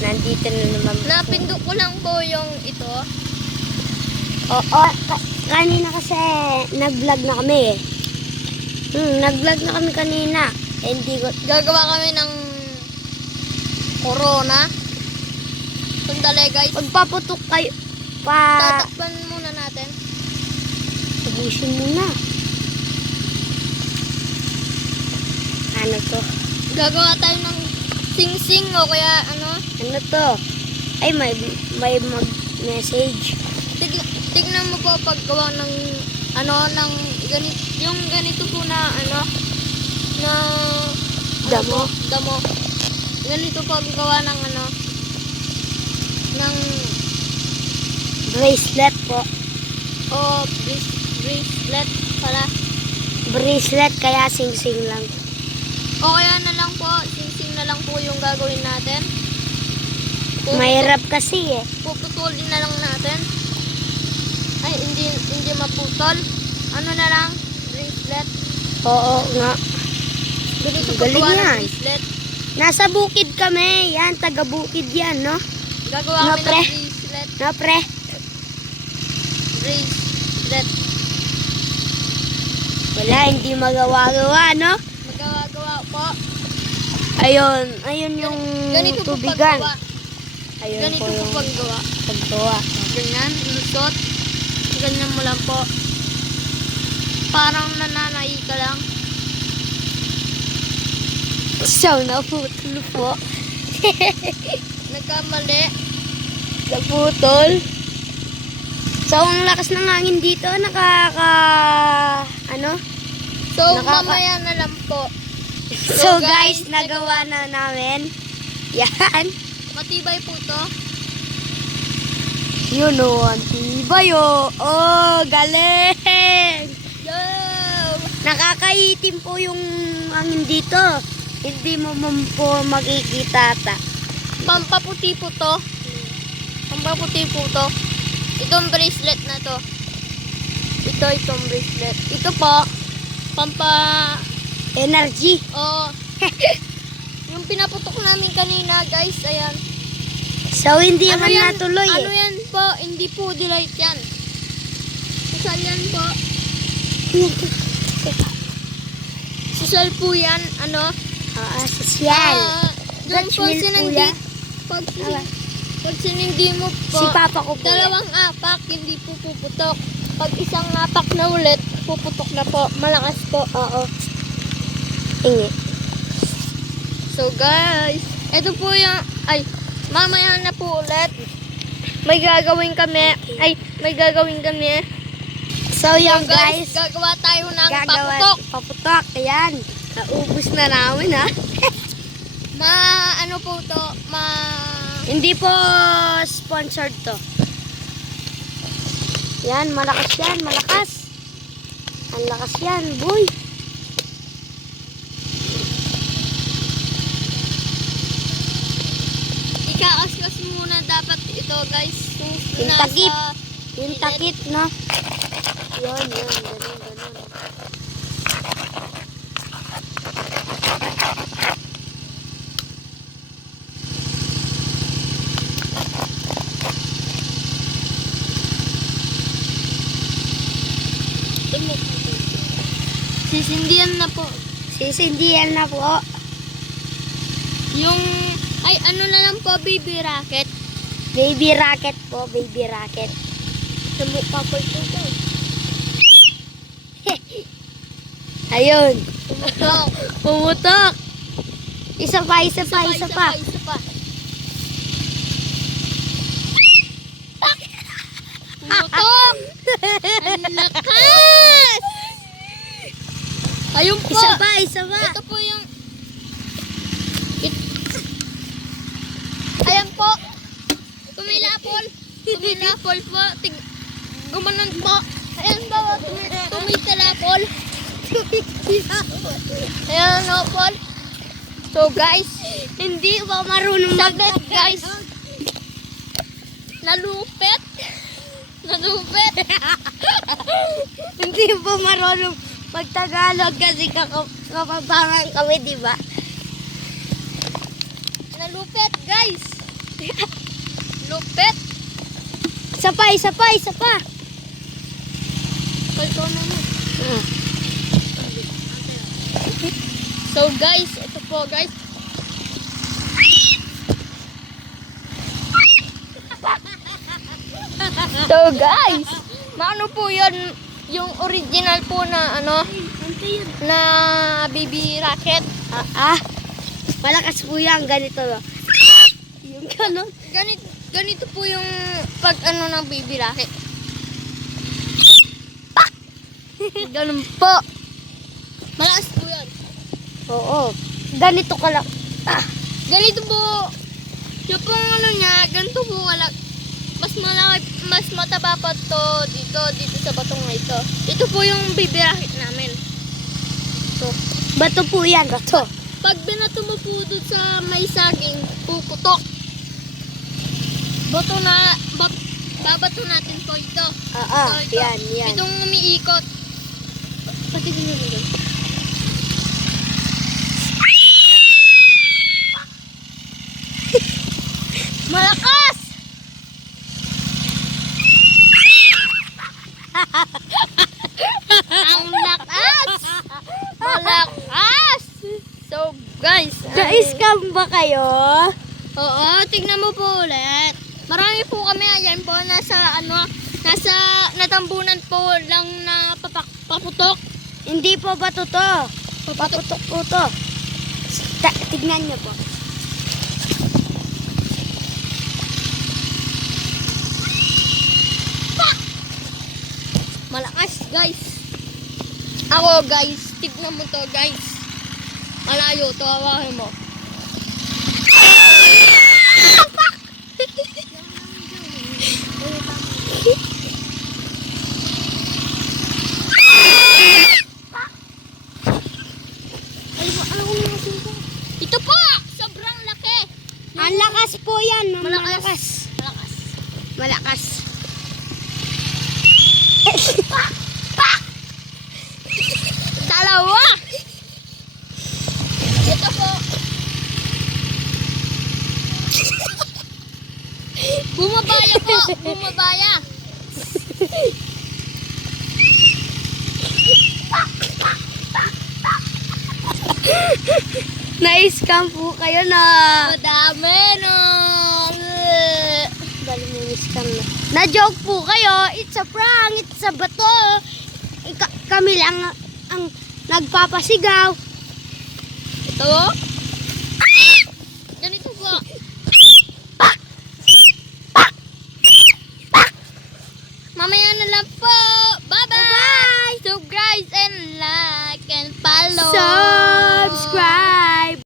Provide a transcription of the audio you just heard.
nandito na naman po. Napindot ko lang po yung ito. Oo, kanina kasi nag-vlog na kami eh. Nag-vlog na kami kanina. Eh, hindi ko... Gagawa kami ng corona. Sandali guys. Pagpaputok kayo, Tatakpan muna natin. Tapusin mo na. Ano to? Gagawa tayo ng sing-sing o kaya ano. Ano to? Ay, may mag-message. Tignan mo po paggawa ng ano, ng ganito, yung ganito po na ano, na Damo. Damo. Ganito po ang gawa ng ano, ng Bracelet po. bracelet pala. Bracelet, kaya sing-sing lang. O kaya na lang po, sing-sing na lang po yung gagawin natin. Mahirap kasi eh. Puputulin na lang natin. Ay, hindi maputol. Ano na lang? Bracelet. Oo nga. Ganito po Galing gawa ng yan. bracelet. Nasa bukid kami. Yan, taga-bukid yan, no? Gagawa No, kami pre. ng bracelet. No, pre? Bracelet. Wala, hindi magawa-gawa, no? Magawa-gawa po. Ayun yung Ganito po tubigan. paggawa. Ayun Ganito po po yung paggawa. paggawa. Ganyan, lusot. Ganyan mo lang po. Parang nananai ka lang. So, naputol po. Nagkamali. Naputol. So, ang lakas ng hangin dito, So, Nakaka- mamaya na lang po. So, guys, nagawa na namin. Yan. Matibay po to. Yun o, antibay o. Oh, galing! Yo! Nakakaitim po yung hangin dito. Hindi mo po makikita ta. Pampaputi po to. Pampaputi po to. Itong bracelet na to. Itong bracelet. Ito po. Energy. Oh. Yung pinaputok namin kanina, guys. Ayan. So, hindi Ano man yan? natuloy Ano eh. yan po? Hindi po delight yan. Susal yan po. Susal po yan. Ano? Sosyal. Doon Dutch po meal po sinindi. yan. Pag sinindi mo po, Si Papa ko po yan. dalawang apak, hindi po puputok. Pag isang apak na ulit, puputok na po. Malakas po. Oo. Ingi. So guys, ito po yung, mamaya na po ulit. May gagawin kami. So, yan So guys. gagawa tayo ng Gagawa. paputok. Paputok. Ayan. Naubos na namin ha. Ano po to? Hindi po sponsored to. Yan, malakas yan. Malakas. Ang lakas yan, boy. Ikakaskas muna dapat ito guys. Yung Nasa takip. Yung gilid. takip, no? Yan. Ganun. Sisindihan na po. Sisindihan na po. Yung, ano na lang po, baby rocket. Baby rocket po, baby rocket. Sabuk pa po ito. Ayun. Pumutok. Pumutok. Isa pa. Isa pa. Pumutok. Ang lakas. Ayun po. Isa pa. Ito po yung... Ayan po. Tumilapol po. Gumanon po. Ayan po. Tumitalapol. Ayan o, Paul. So guys, Hindi ba marunong saglit guys. Nalupit. Hindi po marunong magtagalog kasi kapabangan kami, di ba? Nalupit guys. Lupit. Isa pa, isa pa, isa pa. Ito naman. Hmm. So guys, ito po guys. So guys, maano po yun, yung original po na ano, na baby rocket. Malakas po yan, ganito. Yung gano'n. Ganito po yung pag ano ng baby rocket. Ganun po. Malakas po yun. Oo. Ganito ka lang. Ganito po. Yung pong ano niya, ganito po wala. Mas malaki, mas mataba pa to dito sa batong na ito. Ito po yung baby rocket namin. Ito. Bato po yan, bato. Pag binato mo po doon sa may saging, puputok. Babato natin po ito. Ito. Yan, yan. Itong umiikot. Pati ganyan mo doon. Malakas! Ang lakas! Malakas! So, guys. Na-scam ba kayo? Oo, tignan mo po ulit. Marami po kami ayan po nasa natambunan po lang na paputok. Hindi po bato to. Paputok po to. Tignan niyo po. Malakas, guys. Ako, guys. Tignan mo to, guys. Malayo to, hawakin mo. Ito po! Sobrang laki! Ang lakas po yan. Malakas. Malakas. Dalawa! Ito po. Bumabaya po. Bumabaya. Na-scam po kayo na. Madami no. Dali mo yung scam na. Na-joke po kayo. It's a prank. It's a bato. Kami lang ang nagpapasigaw. Ito. Ganito po. Mamaya na lang po.